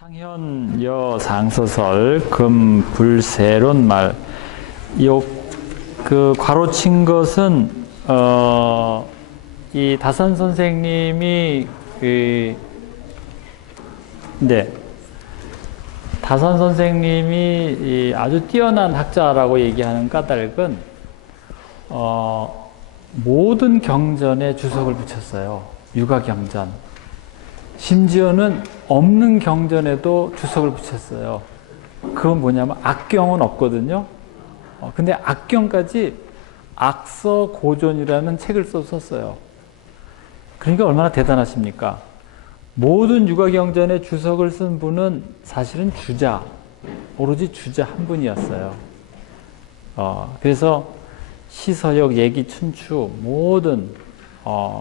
상현여 상소설 금불세론말 그 괄호친 것은 이 다산 선생님이 다산 선생님이 아주 뛰어난 학자라고 얘기하는 까닭은 모든 경전에 주석을 붙였어요. 육아경전. 심지어는 없는 경전에도 주석을 붙였어요. 그건 뭐냐면 악경은 없거든요. 근데 악경까지 악서고존이라는 책을 썼어요. 그러니까 얼마나 대단하십니까? 모든 육아경전에 주석을 쓴 분은 사실은 주자, 오로지 주자 한 분이었어요. 그래서 시서역, 얘기, 춘추 모든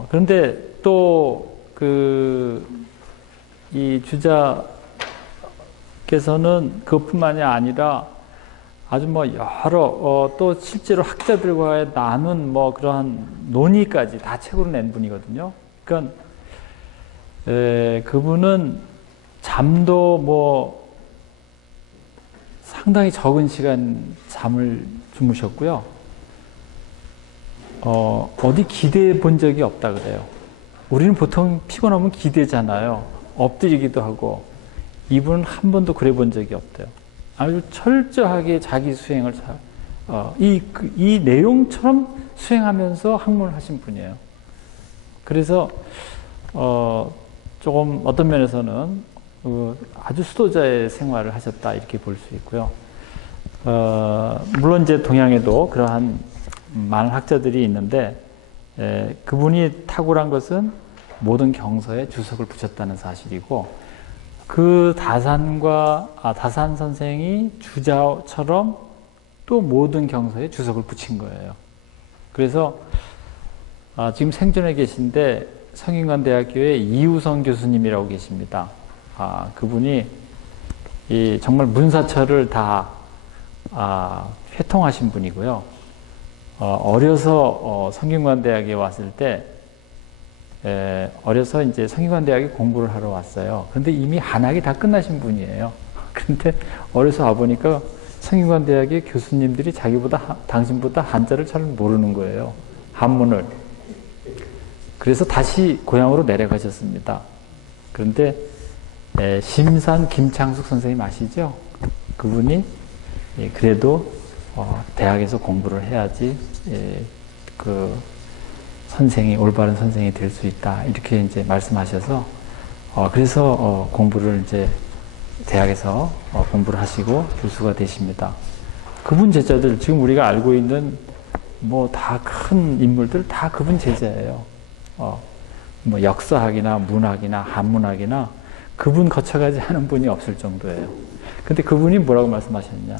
그런데 또 이 주자께서는 그것뿐만이 아니라 아주 여러 또 실제로 학자들과의 나눈 그러한 논의까지 다 책으로 낸 분이거든요. 그러니까 그분은 잠도 상당히 적은 시간 잠을 주무셨고요. 어디 기대해 본 적이 없다 그래요. 우리는 보통 피곤하면 기대잖아요. 엎드리기도 하고. 이분은 한 번도 그래 본 적이 없대요. 아주 철저하게 자기 수행을 이 내용처럼 수행하면서 학문을 하신 분이에요. 그래서 조금 어떤 면에서는 아주 수도자의 생활을 하셨다 이렇게 볼 수 있고요. 물론 이제 동양에도 그러한 많은 학자들이 있는데 그분이 탁월한 것은 모든 경서에 주석을 붙였다는 사실이고, 그 다산 선생이 주자처럼 또 모든 경서에 주석을 붙인 거예요. 그래서 지금 생존해 계신데 성균관대학교의 이우성 교수님이라고 계십니다. 그분이 정말 문사철을 다 회통하신 분이고요. 어려서 성균관대학에 왔을 때 어려서 이제 성균관대학에 공부를 하러 왔어요. 근데 이미 한학이 다 끝나신 분이에요. 근데 어려서 와보니까 성균관대학의 교수님들이 당신보다 한자를 잘 모르는 거예요. 한문을. 그래서 다시 고향으로 내려가셨습니다. 그런데 심산 김창숙 선생님 아시죠? 그분이 그래도 대학에서 공부를 해야지 올바른 선생이 될 수 있다 이렇게 이제 말씀하셔서 그래서 공부를 이제 대학에서 공부를 하시고 교수가 되십니다. 그분 제자들 지금 우리가 알고 있는 다 큰 인물들 다 그분 제자예요. 역사학이나 문학이나 한문학이나 그분 거쳐가지 않은 분이 없을 정도예요. 근데 그분이 뭐라고 말씀하셨냐?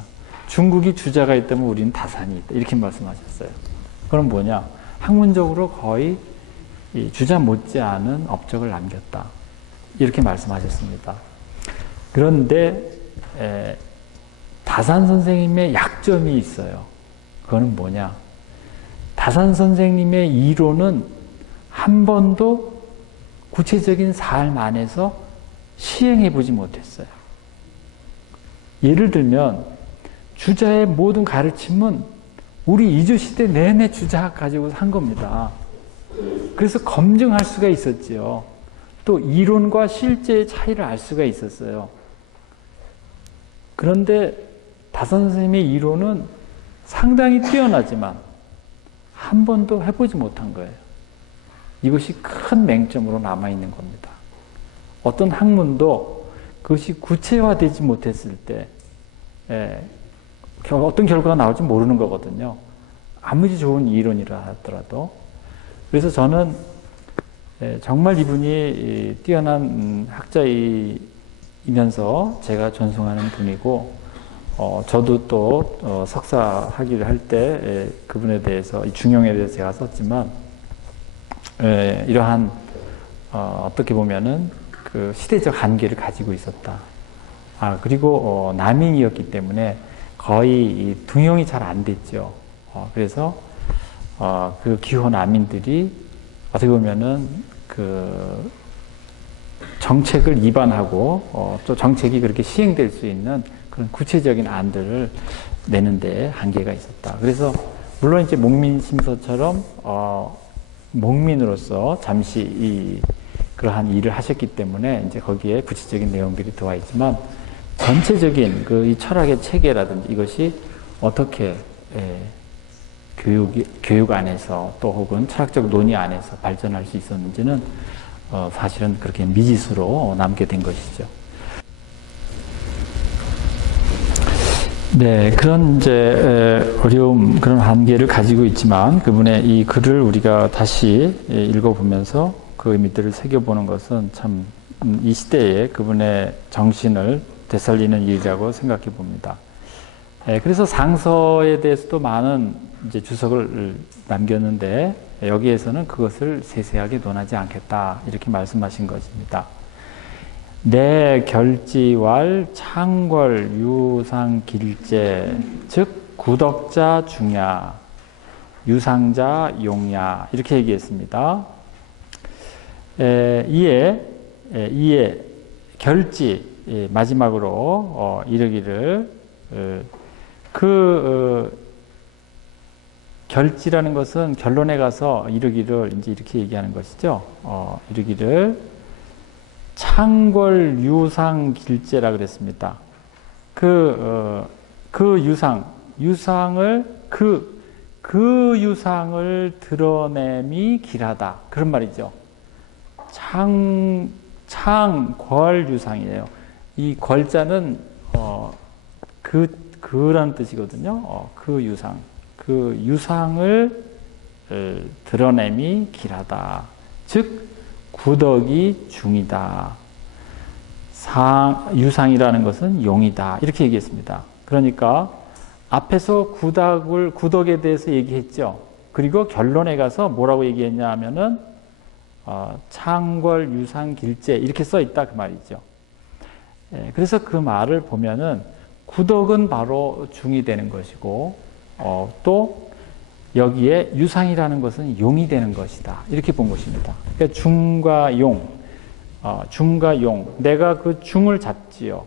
중국이 주자가 있다면 우리는 다산이 있다 이렇게 말씀하셨어요. 그럼 뭐냐? 학문적으로 거의 주자 못지않은 업적을 남겼다. 이렇게 말씀하셨습니다. 그런데 다산 선생님의 약점이 있어요. 그거는 뭐냐? 다산 선생님의 이론은 한 번도 구체적인 삶 안에서 시행해 보지 못했어요. 예를 들면 주자의 모든 가르침은 우리 이주시대 내내 주자학 가지고 산 겁니다. 그래서 검증할 수가 있었지요. 또 이론과 실제의 차이를 알 수가 있었어요. 그런데 다산 선생님의 이론은 상당히 뛰어나지만 한 번도 해보지 못한 거예요. 이것이 큰 맹점으로 남아있는 겁니다. 어떤 학문도 그것이 구체화되지 못했을 때 어떤 결과가 나올지 모르는 거거든요. 아무리 좋은 이론이라 하더라도. 그래서 저는 정말 이분이 뛰어난 학자이면서 제가 존경하는 분이고, 저도 또 석사 학위를 할 때 그분에 대해서, 중용에 대해서 제가 썼지만, 이러한 어떻게 보면은 그 시대적 한계를 가지고 있었다. 그리고 남인이었기 때문에 거의 등용이 잘 안 됐죠. 그래서 그 기호 남인들이 어떻게 보면은 정책을 입안하고 또 정책이 그렇게 시행될 수 있는 그런 구체적인 안들을 내는데 한계가 있었다. 그래서 물론 이제 목민심서처럼 목민으로서 잠시 그러한 일을 하셨기 때문에 이제 거기에 구체적인 내용들이 들어와 있지만 전체적인 이 철학의 체계라든지 이것이 어떻게 교육 안에서 또 혹은 철학적 논의 안에서 발전할 수 있었는지는 사실은 그렇게 미지수로 남게 된 것이죠. 네, 그런 이제 어려움, 그런 한계를 가지고 있지만 그분의 이 글을 우리가 다시 읽어보면서 그 의미들을 새겨보는 것은 참 이 시대에 그분의 정신을 되살리는 일이라고 생각해 봅니다. 그래서 상서에 대해서도 많은 이제 주석을 남겼는데 여기에서는 그것을 세세하게 논하지 않겠다 이렇게 말씀하신 것입니다. 내 결지왈 창궐 유상 길제 즉 구덕자 중야 유상자 용야 이렇게 얘기했습니다. 이에 결지 마지막으로 이르기를 결지라는 것은 결론에 가서 이르기를 이제 이렇게 얘기하는 것이죠. 이르기를 창궐 유상 길제라 그랬습니다. 그 유상을 그 유상을 드러냄이 길하다 그런 말이죠. 창궐 유상이에요. 이 궐자는 그라는 뜻이거든요. 그 유상을 드러냄이 길하다. 즉 구덕이 중이다. 유상이라는 것은 용이다. 이렇게 얘기했습니다. 그러니까 앞에서 구덕에 대해서 얘기했죠. 그리고 결론에 가서 뭐라고 얘기했냐 하면은 창궐 유상 길제 이렇게 써 있다 그 말이죠. 그래서 그 말을 보면은 구덕은 바로 중이 되는 것이고 또 여기에 유상이라는 것은 용이 되는 것이다. 이렇게 본 것입니다. 그러니까 중과 용, 내가 그 중을 잡지요.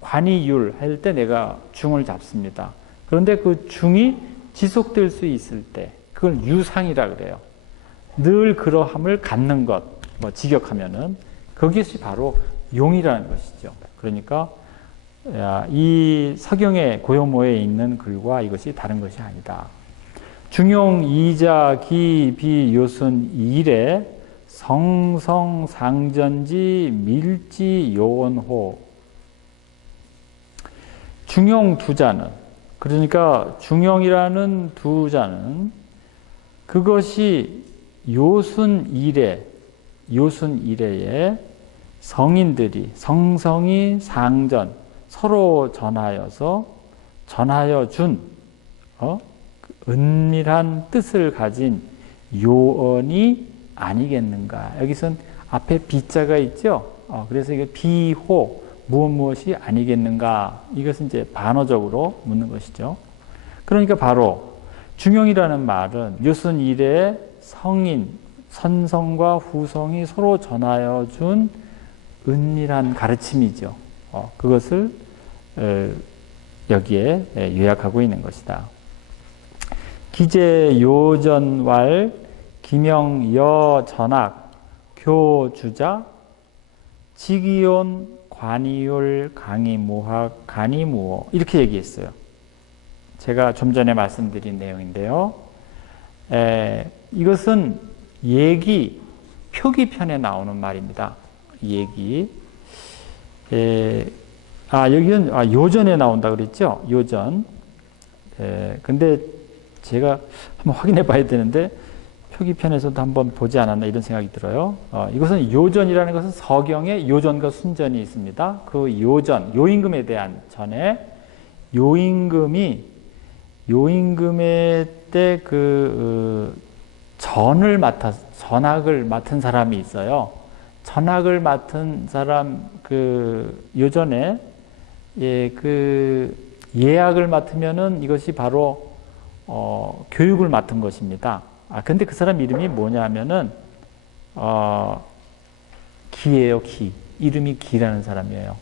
관이율 할 때 내가 중을 잡습니다. 그런데 그 중이 지속될 수 있을 때 그걸 유상이라 그래요. 늘 그러함을 갖는 것, 직역하면은 그것이 바로 용이라는 것이죠. 그러니까 이 서경의 고요모에 있는 글과 이것이 다른 것이 아니다. 중용 이자 기비 요순 일에 성성 상전지 밀지 요원호 중용 두 자는 그러니까 중용이라는 두 자는 그것이 요순 이래에 성인들이 성성이 상전 서로 전하여 준 은밀한 뜻을 가진 요언이 아니겠는가. 여기선 앞에 비자가 있죠. 그래서 이게 비호 무엇이 아니겠는가. 이것은 이제 반어적으로 묻는 것이죠. 그러니까 바로 중용이라는 말은 요순 이래의 성인 선성과 후성이 서로 전하여 준 은밀한 가르침이죠. 그것을 여기에 요약하고 있는 것이다. 기재 요전왈 기명 여전학 교주자 직이온 관이율 강의무학 간이무호 이렇게 얘기했어요. 제가 좀 전에 말씀드린 내용인데요. 이것은 얘기 표기편에 나오는 말입니다. 얘기. 여기는 요전에 나온다 그랬죠? 요전. 근데 제가 한번 확인해 봐야 되는데 표기편에서도 한번 보지 않았나 이런 생각이 들어요. 이것은 요전이라는 것은 서경에 요전과 순전이 있습니다. 그 요전, 요임금에 대한 전에 요임금의 때 전학을 맡은 사람이 있어요. 전학을 맡은 사람 요전에 예학을 맡으면은 이것이 바로 교육을 맡은 것입니다. 근데 그 사람 이름이 뭐냐면은 기예요, 기. 이름이 기라는 사람이에요.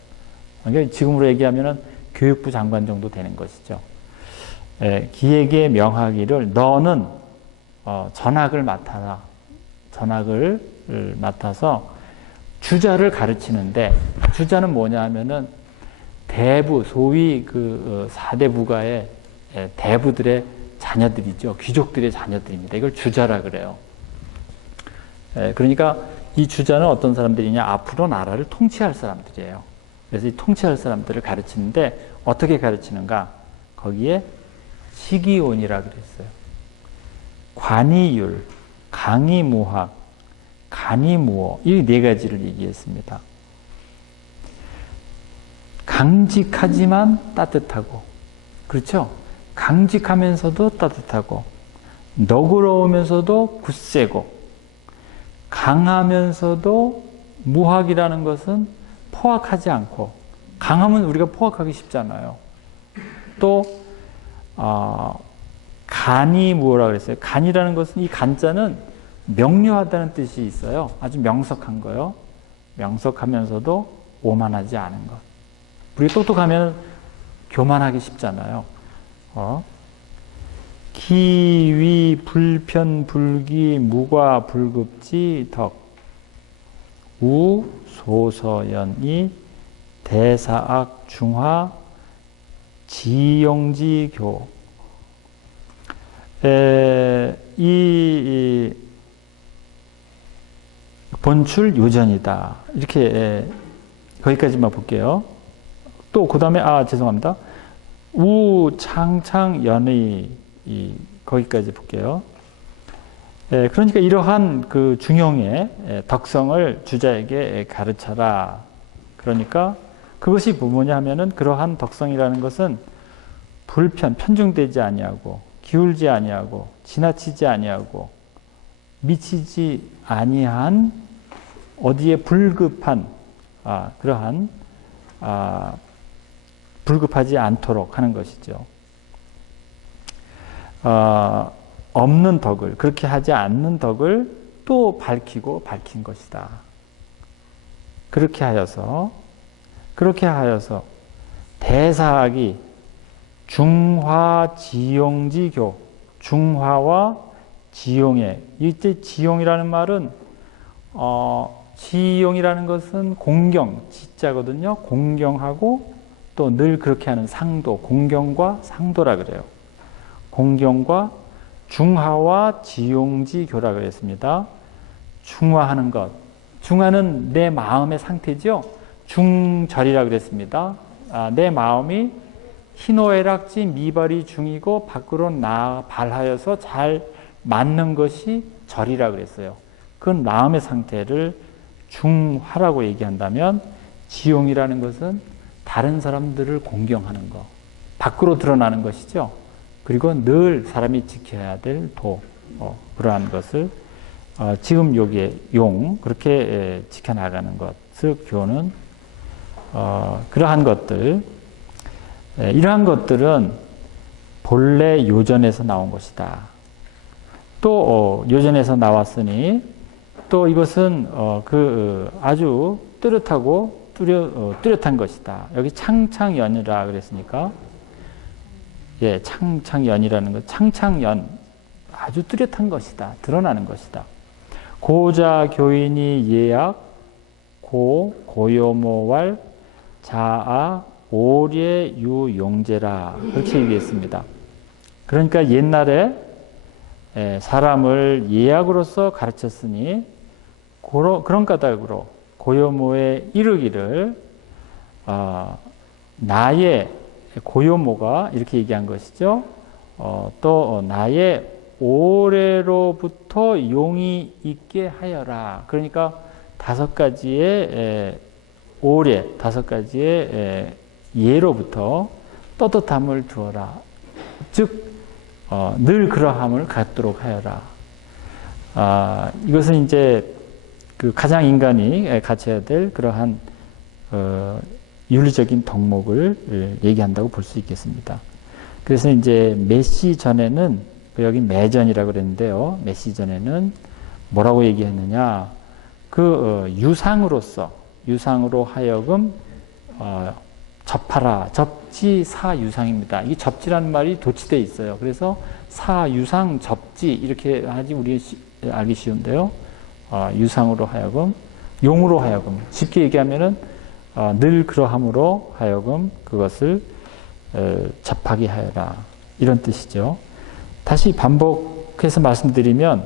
그러니까 지금으로 얘기하면은 교육부 장관 정도 되는 것이죠. 기에게 명하기를 너는 전학을 맡아라. 전학을 맡아서 주자를 가르치는데, 주자는 뭐냐 하면은 대부, 소위 그 4대 부가의 대부들의 자녀들이죠. 귀족들의 자녀들입니다. 이걸 주자라 그래요. 그러니까 이 주자는 어떤 사람들이냐? 앞으로 나라를 통치할 사람들이에요. 그래서 이 통치할 사람들을 가르치는데 어떻게 가르치는가? 거기에 시기온이라 그랬어요. 관이율, 강의무학, 간이무어, 이 네 가지를 얘기했습니다. 강직하지만 따뜻하고, 그렇죠? 강직하면서도 따뜻하고, 너그러우면서도 굳세고, 강하면서도 무학이라는 것은 포악하지 않고, 강하면 우리가 포악하기 쉽잖아요. 또 간이 뭐라 그랬어요? 간이라는 것은, 이 간자는 명료하다는 뜻이 있어요. 아주 명석한 거요. 명석하면서도 오만하지 않은 것. 우리가 똑똑하면 교만하기 쉽잖아요. 기위 불편 불기 무과 불급지 덕 우 소서연이 대사악 중화 지용지교. 이 본출 요전이다. 이렇게 거기까지만 볼게요. 또 그 다음에 죄송합니다. 우창창연의 거기까지 볼게요. 그러니까 이러한 그 중용의 덕성을 주자에게 가르쳐라. 그러니까 그것이 뭐냐 하면은, 그러한 덕성이라는 것은 편중되지 아니하고 기울지 아니하고 지나치지 아니하고 미치지 아니한 어디에 불급한 그러한 불급하지 않도록 하는 것이죠. 없는 덕을, 그렇게 하지 않는 덕을 또 밝히고 밝힌 것이다. 그렇게 하여서 대사학이 중화지용지교, 중화와 지용의, 이때 지용이라는 말은 지용이라는 것은 공경, 지자거든요. 공경하고 또 늘 그렇게 하는 상도, 공경과 상도라 그래요. 공경과 중화와 지용지교라 그랬습니다. 중화하는 것. 중화는 내 마음의 상태죠. 중절이라 그랬습니다. 내 마음이 희노애락지 미발이 중이고 밖으로 발하여서 잘 맞는 것이 절이라 그랬어요. 그건 마음의 상태를 중화라고 얘기한다면, 지용이라는 것은 다른 사람들을 공경하는 것, 밖으로 드러나는 것이죠. 그리고 늘 사람이 지켜야 될 도, 그러한 것을 지금 여기에 그렇게 지켜나가는 것, 즉 교는 그러한 것들, 이러한 것들은 본래 요전에서 나온 것이다. 또 요전에서 나왔으니 또 이것은 아주 뚜렷하고 뚜렷한 것이다. 여기 창창연이라 그랬으니까, 창창연이라는 것, 창창연, 아주 뚜렷한 것이다. 드러나는 것이다. 고자 교인이 예약 고요모왈 자아 오례 유용제라, 그렇게 얘기했습니다. 그러니까 옛날에 사람을 예약으로서 가르쳤으니 그런 까닭으로 고요모에 이르기를 나의 고요모가 이렇게 얘기한 것이죠. 또 나의 오래로부터 용이 있게 하여라. 그러니까 5가지의 오래, 5가지의 예로부터 떳떳함을 주어라. 즉 늘 그러함을 갖도록 하여라. 이것은 이제 그 가장 인간이 갖춰야 될 그러한 윤리적인 덕목을 얘기한다고 볼 수 있겠습니다. 그래서 이제 메시 전에는, 여기 매전이라고 그랬는데요. 메시 전에는 뭐라고 얘기했느냐? 유상으로 하여금 접하라. 접지 사유상입니다. 이 접지라는 말이 도치되어 있어요. 그래서 사유상 접지 이렇게 하지 우리 알기 쉬운데요. 유상으로 하여금, 용으로 하여금, 쉽게 얘기하면은 늘 그러함으로 하여금 그것을 접하게 하여라. 이런 뜻이죠. 다시 반복해서 말씀드리면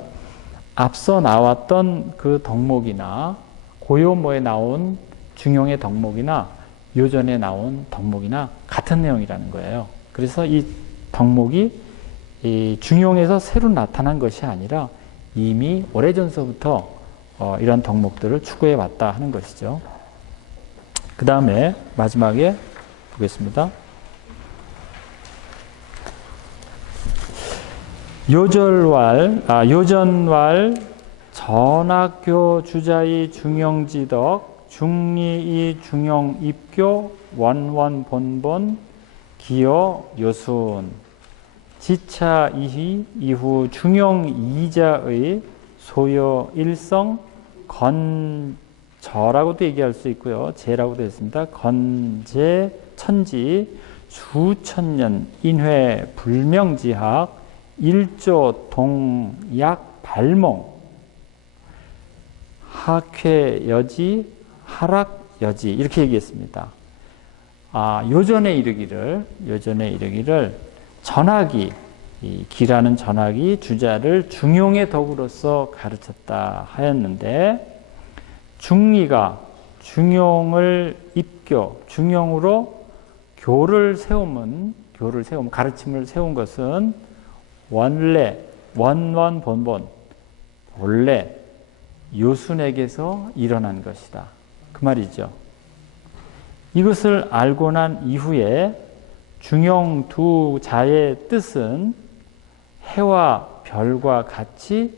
앞서 나왔던 그 덕목이나 고요모에 나온 중용의 덕목이나 요전에 나온 덕목이나 같은 내용이라는 거예요. 그래서 이 덕목이 이 중용에서 새로 나타난 것이 아니라 이미 오래전서부터 이런 덕목들을 추구해 왔다 하는 것이죠. 그 다음에 마지막에 보겠습니다. 요전왈 전학교 주자의 중용지덕 중리의 중용입교 원원본본 기여 요순 지차 이후 중용이자의 소요 일성 건저라고도 얘기할 수 있고요. 제라고도 했습니다. 건제 천지 수천년 인회 불명지학 일조 동약 발몽 학회여지 하락여지 이렇게 얘기했습니다. 요전에 이르기를 전학이 이 기라는 전학이 주자를 중용의 덕으로서 가르쳤다 하였는데 중리가 중용을 입교 중용으로 교를 세우면 가르침을 세운 것은 원래 원원본본 본래 요순에게서 일어난 것이다. 그 말이죠. 이것을 알고 난 이후에 중용 두 자의 뜻은 해와 별과 같이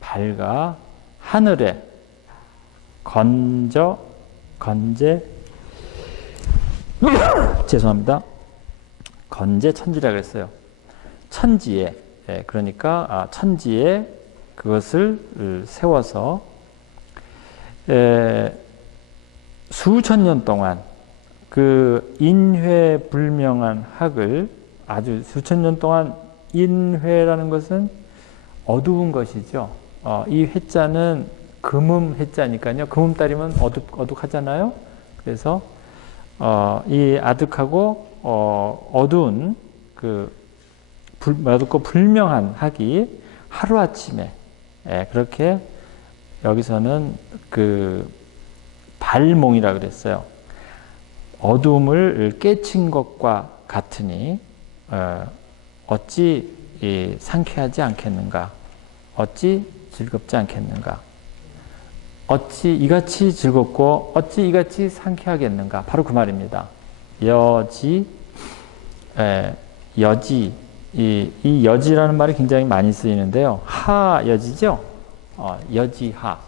밝아 하늘에 건제 죄송합니다. 건제 천지라 그랬어요. 천지에 그러니까 천지에 그것을 세워서 수천 년 동안 그 인회불명한 학을 아주 수천 년 동안 인회라는 것은 어두운 것이죠. 이 회자는 금음 회자니까요. 금음 따리면 어둑하잖아요. 그래서 이 아득하고 어두운 그 어둡고 불명한 학이 하루아침에 그렇게 여기서는 그 발몽이라 그랬어요. 어둠을 깨친 것과 같으니 어찌 상쾌하지 않겠는가? 어찌 즐겁지 않겠는가? 어찌 이같이 즐겁고 어찌 이같이 상쾌하겠는가? 바로 그 말입니다. 여지, 이 여지라는 말이 굉장히 많이 쓰이는데요. 하여지죠? 여지하.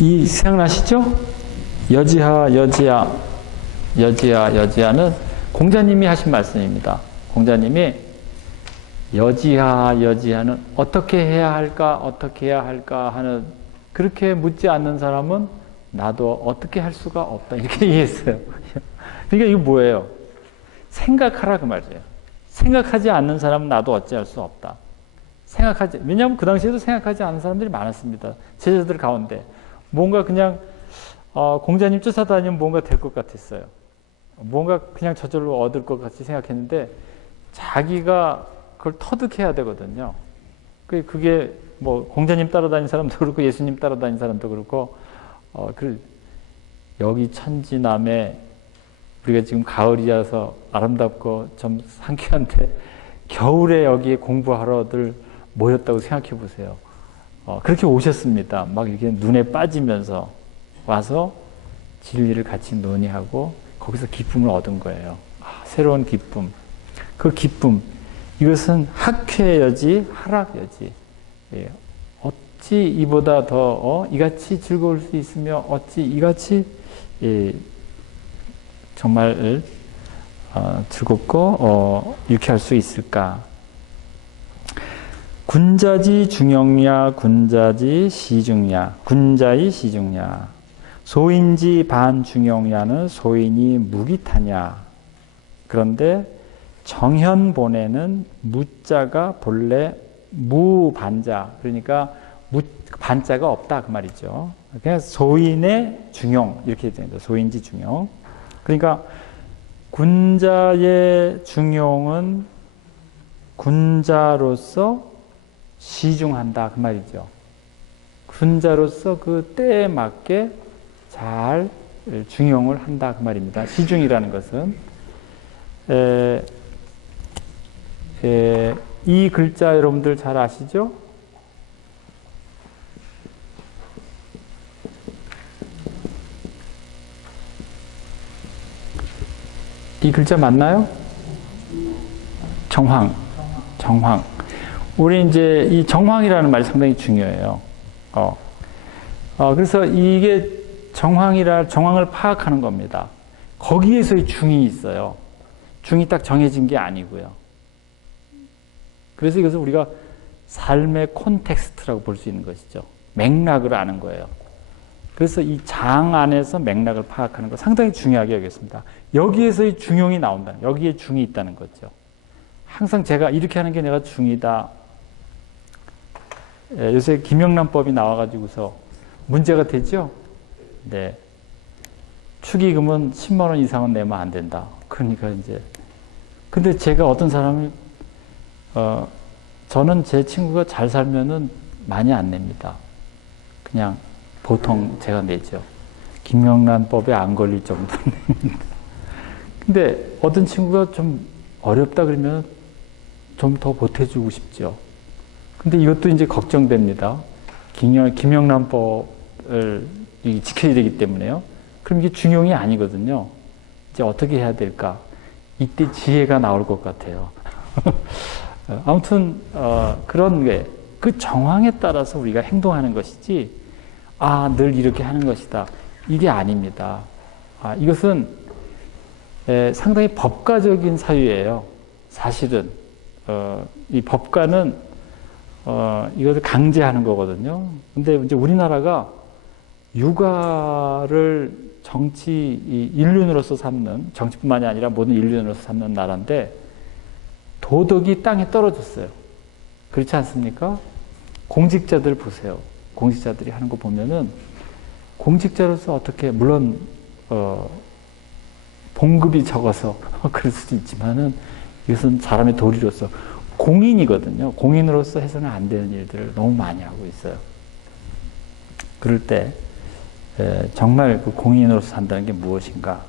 이 생각나시죠? 여지하는 공자님이 하신 말씀입니다. 공자님이 여지하는 어떻게 해야 할까 하는 그렇게 묻지 않는 사람은 나도 어떻게 할 수가 없다 이렇게 얘기했어요. 그러니까 이거 뭐예요? 생각하라 그 말이에요. 생각하지 않는 사람은 나도 어찌할 수 없다. 왜냐하면 그 당시에도 생각하지 않는 사람들이 많았습니다. 제자들 가운데 뭔가 그냥 공자님 쫓아다니면 뭔가 될 것 같았어요. 뭔가 그냥 저절로 얻을 것 같이 생각했는데 자기가 그걸 터득해야 되거든요. 그게 뭐 공자님 따라다니는 사람도 그렇고 예수님 따라다니는 사람도 그렇고 여기 천지남에 우리가 지금 가을이라서 아름답고 좀 상쾌한데 겨울에 여기에 공부하러들 모였다고 생각해 보세요. 그렇게 오셨습니다. 막 이렇게 눈에 빠지면서 와서 진리를 같이 논의하고 거기서 기쁨을 얻은 거예요. 새로운 기쁨. 그 기쁨. 이것은 학회여지 하락여지. 어찌 이보다 더 이같이 즐거울 수 있으며 어찌 이같이 정말 즐겁고 유쾌할 수 있을까? 군자지 중용야 군자지 시중야 군자이 시중야 소인지 반중용야는 소인이 무기타냐. 그런데 정현본에는 무자가 본래 무반자, 그러니까 반자가 없다 그 말이죠. 그냥 소인의 중용 이렇게 됩니다. 소인지 중용. 그러니까 군자의 중용은 군자로서 시중한다 그 말이죠. 군자로서 그 때에 맞게 잘 중용을 한다 그 말입니다. 시중이라는 것은 이 글자 여러분들 잘 아시죠? 이 글자 맞나요? 정황. 정황. 우리 이제 이 정황이라는 말이 상당히 중요해요. 그래서 이게 정황을 파악하는 겁니다. 거기에서의 중이 있어요. 중이 딱 정해진 게 아니고요. 그래서 이것을 우리가 삶의 콘텍스트라고 볼 수 있는 것이죠. 맥락을 아는 거예요. 그래서 이 장 안에서 맥락을 파악하는 거 상당히 중요하게 여겼습니다. 여기에서의 중용이 나온다는, 여기에 중이 있다는 거죠. 항상 제가 이렇게 하는 게 내가 중이다. 요새 김영란법이 나와가지고서 문제가 되죠? 네. 축의금은 10만 원 이상은 내면 안 된다. 그러니까 이제. 근데 제가 어떤 사람이, 저는 제 친구가 잘 살면은 많이 안 냅니다. 그냥 보통 제가 내죠. 김영란법에 안 걸릴 정도는 냅니다. 근데 어떤 친구가 좀 어렵다 그러면 좀 더 보태주고 싶죠. 근데 이것도 이제 걱정됩니다. 김영란법을 지켜야 되기 때문에요. 그럼 이게 중용이 아니거든요. 이제 어떻게 해야 될까? 이때 지혜가 나올 것 같아요. 아무튼 그런 게 그 정황에 따라서 우리가 행동하는 것이지 늘 이렇게 하는 것이다. 이게 아닙니다. 이것은 상당히 법가적인 사유예요. 사실은 이 법가는 이것을 강제하는 거거든요. 근데 이제 우리나라가 육아를 정치 인륜으로서 삼는, 정치뿐만이 아니라 모든 인륜으로서 삼는 나라인데 도덕이 땅에 떨어졌어요. 그렇지 않습니까? 공직자들 보세요. 공직자들이 하는 거 보면은 공직자로서 어떻게, 물론 봉급이 적어서 그럴 수도 있지만은 이것은 사람의 도리로서 공인이거든요. 공인으로서 해서는 안 되는 일들을 너무 많이 하고 있어요. 그럴 때 정말 그 공인으로서 산다는 게 무엇인가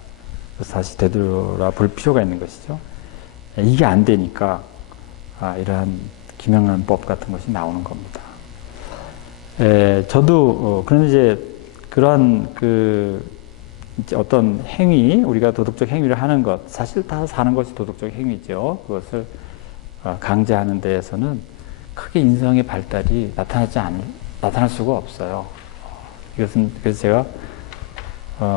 다시 되돌아볼 필요가 있는 것이죠. 이게 안 되니까 이러한 김영란법 같은 것이 나오는 겁니다. 저도 그런 이제 그런 이제 어떤 행위, 우리가 도덕적 행위를 하는 것, 사실 다 사는 것이 도덕적 행위죠. 그것을 강제하는 데에서는 크게 인성의 발달이 나타날 수가 없어요. 이것은 그래서 제가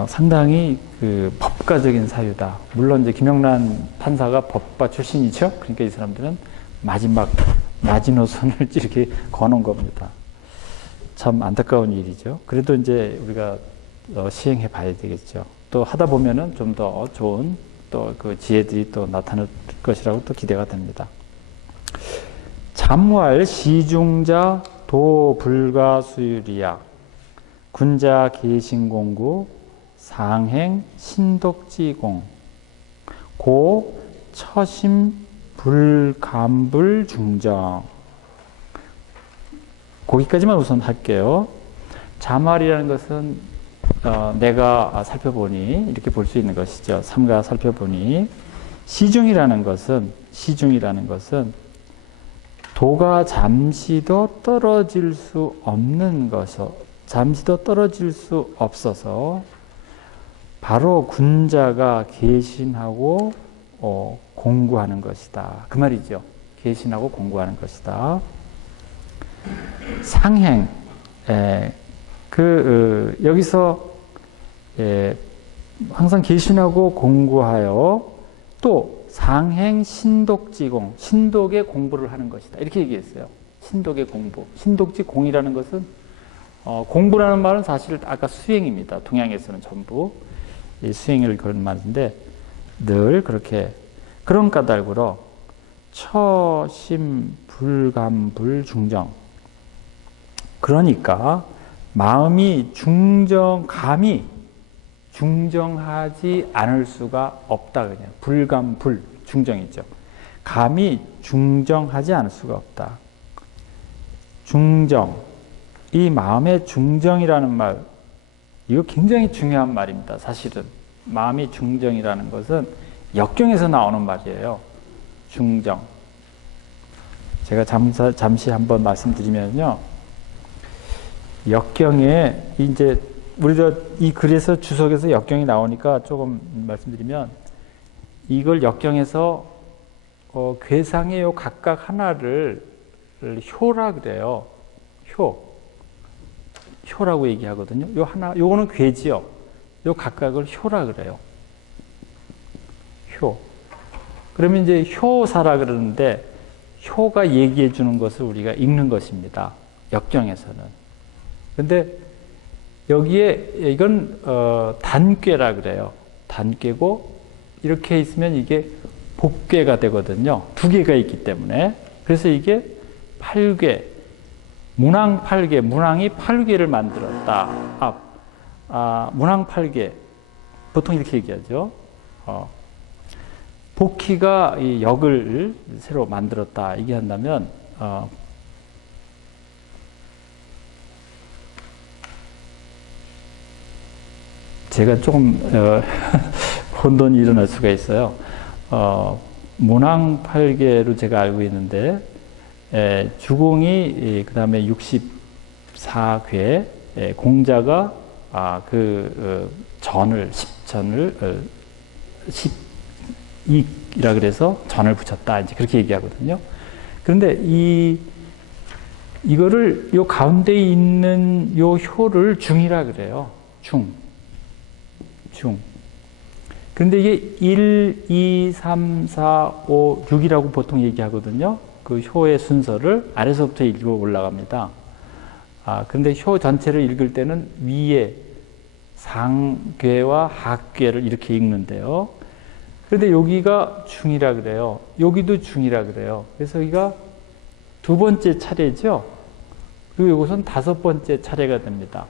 상당히 그 법가적인 사유다. 물론 이제 김영란 판사가 법과 출신이죠. 그러니까 이 사람들은 마지막 마지노선을 이렇게 거는 겁니다. 참 안타까운 일이죠. 그래도 이제 우리가 시행해 봐야 되겠죠. 또 하다 보면은 좀 더 좋은 또 그 지혜들이 또 나타날 것이라고 또 기대가 됩니다. 잠왈 시중자 도불가수율이야 군자 계신공구 상행 신덕지공 고 처심 불감불 중정. 거기까지만 우선 할게요. 자말이라는 것은 내가 살펴보니 이렇게 볼 수 있는 것이죠. 삼가 살펴보니 시중이라는 것은 도가 잠시도 떨어질 수 없는 것이요. 잠시도 떨어질 수 없어서 바로 군자가 계신하고 공구하는 것이다. 그 말이죠. 계신하고 공구하는 것이다. 상행, 여기서 항상 계신하고 공구하여 또 상행 신독지공, 신독의 공부를 하는 것이다. 이렇게 얘기했어요. 신독의 공부. 신독지공이라는 것은 공부라는 말은 사실 아까 수행입니다. 동양에서는 전부 이 수행을 그런 말인데 늘 그렇게 그런 까닭으로 처심 불감불 중정. 그러니까 마음이 감히 중정하지 않을 수가 없다. 그냥 불감불 중정이죠. 감히 중정하지 않을 수가 없다. 중정, 이 마음의 중정이라는 말, 이거 굉장히 중요한 말입니다. 사실은 마음이 중정이라는 것은 역경에서 나오는 말이에요. 중정. 제가 잠시 한번 말씀드리면요. 역경에 이제 우리가 이 글에서 주석에서 역경이 나오니까 조금 말씀드리면 이걸 역경에서 괴상의 요 각각 하나를 효라 그래요. 효라고 얘기하거든요. 요 하나, 요거는 괴지요. 요 각각을 효라 그래요. 효. 그러면 이제 효사라 그러는데 효가 얘기해 주는 것을 우리가 읽는 것입니다. 역경에서는. 근데 여기에 이건 단괴라 그래요. 단괴고 이렇게 있으면 이게 복괴가 되거든요. 두 개가 있기 때문에. 그래서 이게 팔괴, 문왕팔괴, 문왕이 팔괴를 만들었다. 문왕팔괴, 보통 이렇게 얘기하죠. 복희가 이 역을 새로 만들었다 얘기한다면 제가 조금 혼돈이 일어날 수가 있어요. 문왕팔괴로 제가 알고 있는데 주공이 그 다음에 64괴 공자가 전을 10전을 10이라 그래서 전을 붙였다 이제 그렇게 얘기하거든요. 그런데 이거를 요 가운데 있는 요 효를 중이라 그래요. 중. 그런데 이게 1, 2, 3, 4, 5, 6이라고 보통 얘기하거든요. 그 효의 순서를 아래서부터 읽고 올라갑니다. 그런데 효 전체를 읽을 때는 위에 상괴와 하괴를 이렇게 읽는데요. 그런데 여기가 중이라 그래요. 여기도 중이라 그래요. 그래서 여기가 두 번째 차례죠. 그리고 이것은 다섯 번째 차례가 됩니다.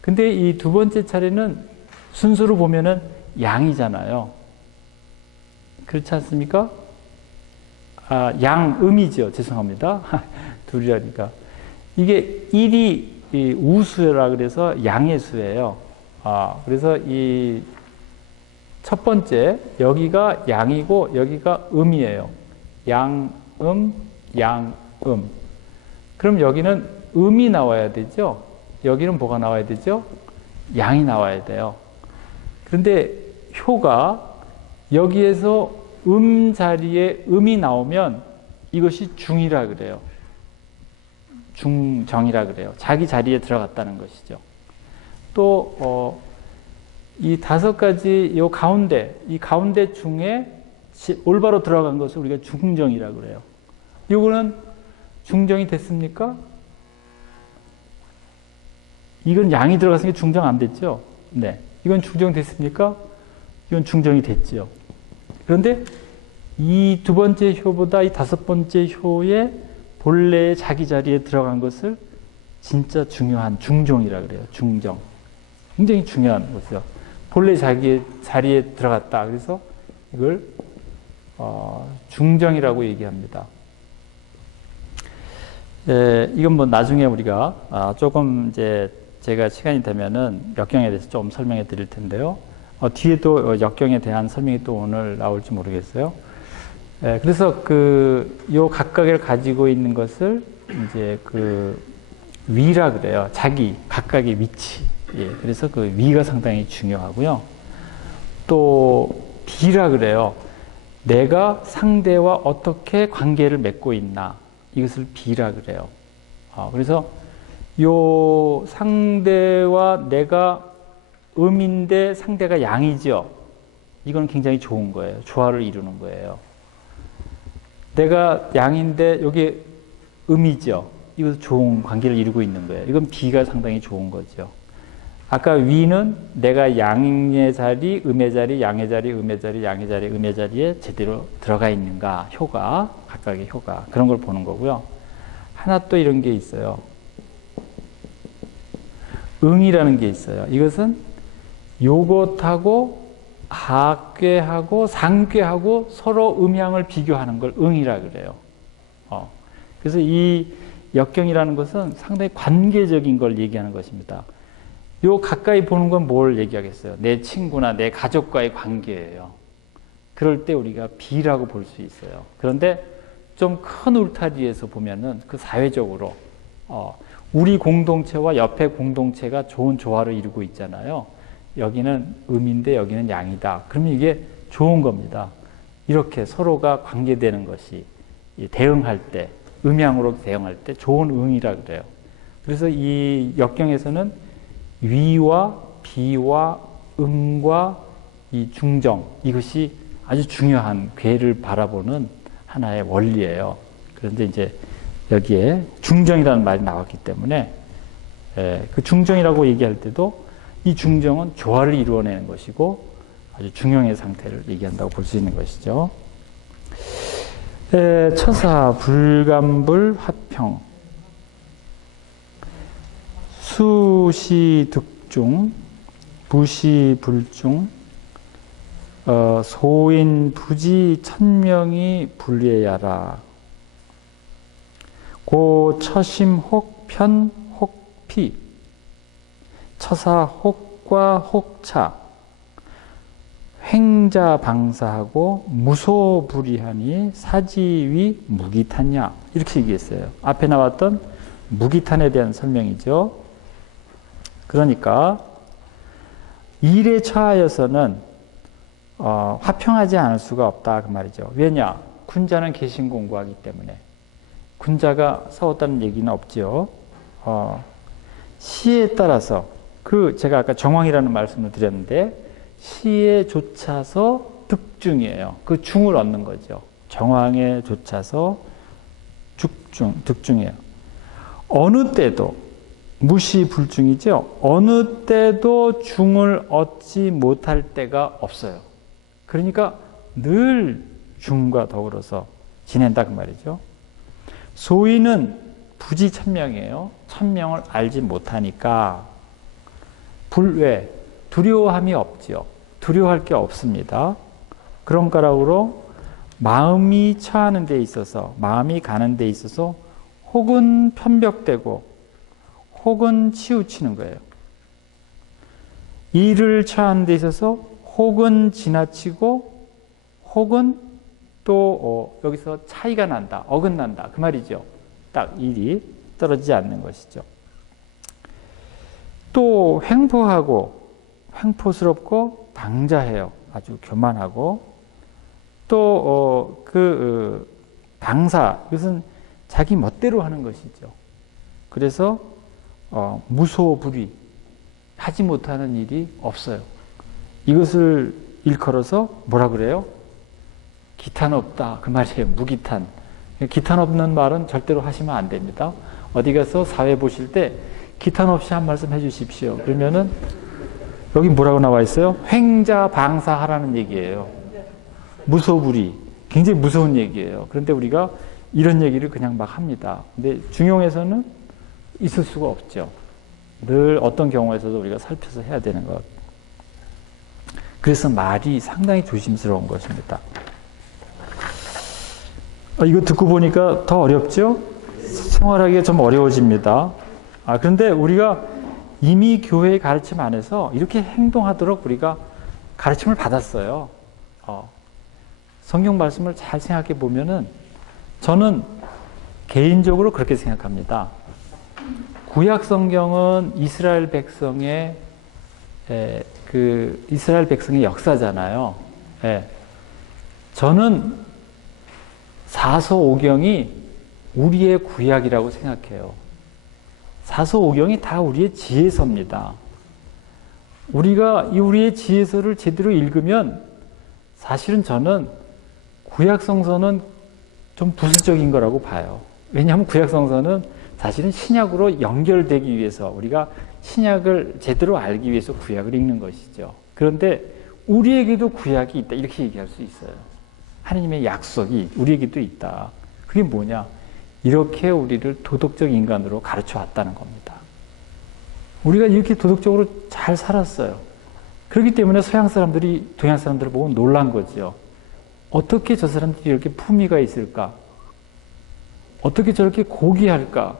근데 이 두 번째 차례는 순서로 보면은 양이잖아요. 그렇지 않습니까? 양음이죠. 죄송합니다. 둘이라니까. 이게 1이 우수라 그래서 양의 수예요. 그래서 이 첫 번째, 여기가 양이고 여기가 음이에요. 양음, 양음. 그럼 여기는 음이 나와야 되죠? 여기는 뭐가 나와야 되죠? 양이 나와야 돼요. 그런데 효가 여기에서 자리에 음이 나오면 이것이 중이라 그래요. 중정이라 그래요. 자기 자리에 들어갔다는 것이죠. 또 이 다섯 가지 이 가운데 중에 올바로 들어간 것을 우리가 중정이라 그래요. 이거는 중정이 됐습니까? 이건 양이 들어갔으니까 중정 안 됐죠? 네. 이건 중정 됐습니까? 이건 중정이 됐죠. 그런데 이 두 번째 효보다 이 다섯 번째 효의 본래의 자기 자리에 들어간 것을 진짜 중요한 중정이라 그래요. 중정. 굉장히 중요한 것이죠. 본래 자기의 자리에 들어갔다. 그래서 이걸 중정이라고 얘기합니다. 이건 뭐 나중에 우리가 조금 이제 제가 시간이 되면은 역경에 대해서 좀 설명해 드릴 텐데요. 뒤에도 역경에 대한 설명이 또 오늘 나올지 모르겠어요. 그래서 요 각각을 가지고 있는 것을 이제 위라 그래요. 자기 각각의 위치. 그래서 그 위가 상당히 중요하고요. 또 비라 그래요. 내가 상대와 어떻게 관계를 맺고 있나. 이것을 비라 그래요. 그래서 요 상대와 내가 음인데 상대가 양이죠. 이건 굉장히 좋은 거예요. 조화를 이루는 거예요. 내가 양인데 여기 음이죠. 이것도 좋은 관계를 이루고 있는 거예요. 이건 비가 상당히 좋은 거죠. 아까 위는 내가 양의 자리, 음의 자리, 양의 자리, 음의 자리, 양의 자리, 음의 자리에 제대로 들어가 있는가, 효가, 각각의 효가, 그런 걸 보는 거고요. 하나 또 이런 게 있어요. 응이라는 게 있어요. 이것은 요것하고 하괴하고 상괴하고 서로 음양을 비교하는 걸 응이라 그래요. 그래서 이 역경이라는 것은 상당히 관계적인 걸 얘기하는 것입니다. 요 가까이 보는 건 뭘 얘기하겠어요? 내 친구나 내 가족과의 관계예요. 그럴 때 우리가 비라고 볼 수 있어요. 그런데 좀 큰 울타리에서 보면은 그 사회적으로 우리 공동체와 옆에 공동체가 좋은 조화를 이루고 있잖아요. 여기는 음인데 여기는 양이다. 그러면 이게 좋은 겁니다. 이렇게 서로가 관계되는 것이 대응할 때, 음양으로 대응할 때 좋은 응이라 그래요. 그래서 이 역경에서는 위와 비와 음과 이 중정, 이것이 아주 중요한 괴를 바라보는 하나의 원리예요. 그런데 이제 여기에 중정이라는 말이 나왔기 때문에 그 중정이라고 얘기할 때도 이 중정은 조화를 이루어내는 것이고 아주 중용의 상태를 얘기한다고 볼 수 있는 것이죠. 처사, 불감불, 화평, 수시, 득중, 부시, 불중, 소인, 부지, 천명이 불예야라. 고, 처심, 혹, 편, 혹, 피, 처사, 혹과 혹차, 횡자 방사하고 무소불이하니 사지위 무기탄냐. 이렇게 얘기했어요. 앞에 나왔던 무기탄에 대한 설명이죠. 그러니까 일에 처하여서는 화평하지 않을 수가 없다 그 말이죠. 왜냐? 군자는 개신 공부하기 때문에. 군자가 싸웠다는 얘기는 없죠. 시에 따라서 제가 아까 정황이라는 말씀을 드렸는데 시에 좇아서 득중이에요. 그 중을 얻는 거죠. 정황에 좇아서 득중이에요. 어느 때도 무시불중이죠. 어느 때도 중을 얻지 못할 때가 없어요. 그러니까 늘 중과 더불어서 지낸다 그 말이죠. 소인은 부지천명이에요. 천명을 알지 못하니까 불외, 두려워함이 없지요. 두려워할 게 없습니다. 그런 까닭으로 마음이 처하는 데 있어서, 마음이 가는 데 있어서 혹은 편벽되고 혹은 치우치는 거예요. 일을 처하는 데 있어서 혹은 지나치고 혹은 또 여기서 차이가 난다, 어긋난다 그 말이죠. 딱 일이 떨어지지 않는 것이죠. 또 횡포하고 횡포스럽고 방자해요. 아주 교만하고 또 방사, 이것은 자기 멋대로 하는 것이죠. 그래서 무소불위, 하지 못하는 일이 없어요. 이것을 일컬어서 뭐라 그래요? 기탄 없다 그 말이에요. 무기탄. 기탄 없는 말은 절대로 하시면 안 됩니다. 어디 가서 사회 보실 때 기탄 없이 한 말씀 해주십시오. 그러면은 여기 뭐라고 나와 있어요? 횡자 방사하라는 얘기예요. 무소불위, 굉장히 무서운 얘기예요. 그런데 우리가 이런 얘기를 그냥 막 합니다. 근데 중용에서는 있을 수가 없죠. 늘 어떤 경우에서도 우리가 살펴서 해야 되는 것. 그래서 말이 상당히 조심스러운 것입니다. 이거 듣고 보니까 더 어렵죠? 생활하기가 좀 어려워집니다. 그런데 우리가 이미 교회의 가르침 안에서 이렇게 행동하도록 우리가 가르침을 받았어요. 성경 말씀을 잘 생각해 보면은 저는 개인적으로 그렇게 생각합니다. 구약 성경은 이스라엘 백성의 역사잖아요. 저는 사서오경이 우리의 구약이라고 생각해요. 사서오경이 다 우리의 지혜서입니다. 우리가 우리의 지혜서를 제대로 읽으면 사실은 저는 구약성서는 좀 부수적인 거라고 봐요. 왜냐하면 구약성서는 사실은 신약으로 연결되기 위해서 우리가 신약을 제대로 알기 위해서 구약을 읽는 것이죠. 그런데 우리에게도 구약이 있다 이렇게 얘기할 수 있어요. 하나님의 약속이 우리에게도 있다. 그게 뭐냐? 이렇게 우리를 도덕적 인간으로 가르쳐 왔다는 겁니다. 우리가 이렇게 도덕적으로 잘 살았어요. 그렇기 때문에 서양 사람들이 동양 사람들을 보고 놀란 거죠. 어떻게 저 사람들이 이렇게 품위가 있을까? 어떻게 저렇게 고귀할까?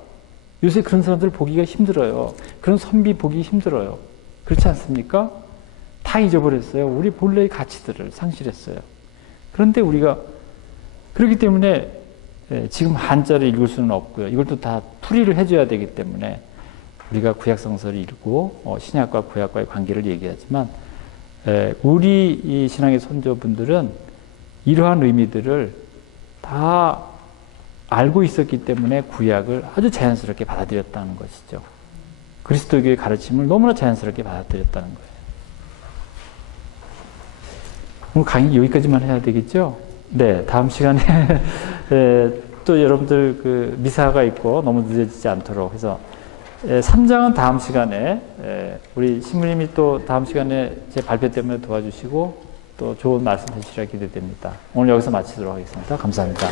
요새 그런 사람들 보기가 힘들어요. 그런 선비 보기 힘들어요. 그렇지 않습니까? 다 잊어버렸어요. 우리 본래의 가치들을 상실했어요. 그런데 우리가 그렇기 때문에 지금 한자를 읽을 수는 없고요. 이걸 또 다 풀이를 해줘야 되기 때문에 우리가 구약성서를 읽고 신약과 구약과의 관계를 얘기하지만 우리 이 신앙의 선조분들은 이러한 의미들을 다 알고 있었기 때문에 구약을 아주 자연스럽게 받아들였다는 것이죠. 그리스도교의 가르침을 너무나 자연스럽게 받아들였다는 거예요. 오늘 강의 여기까지만 해야 되겠죠? 네, 다음 시간에 또 여러분들 그 미사가 있고 너무 늦어지지 않도록 해서 3장은 다음 시간에 우리 신부님이 또 다음 시간에 제 발표 때문에 도와주시고 또 좋은 말씀 해주시라 기대됩니다. 오늘 여기서 마치도록 하겠습니다. 감사합니다.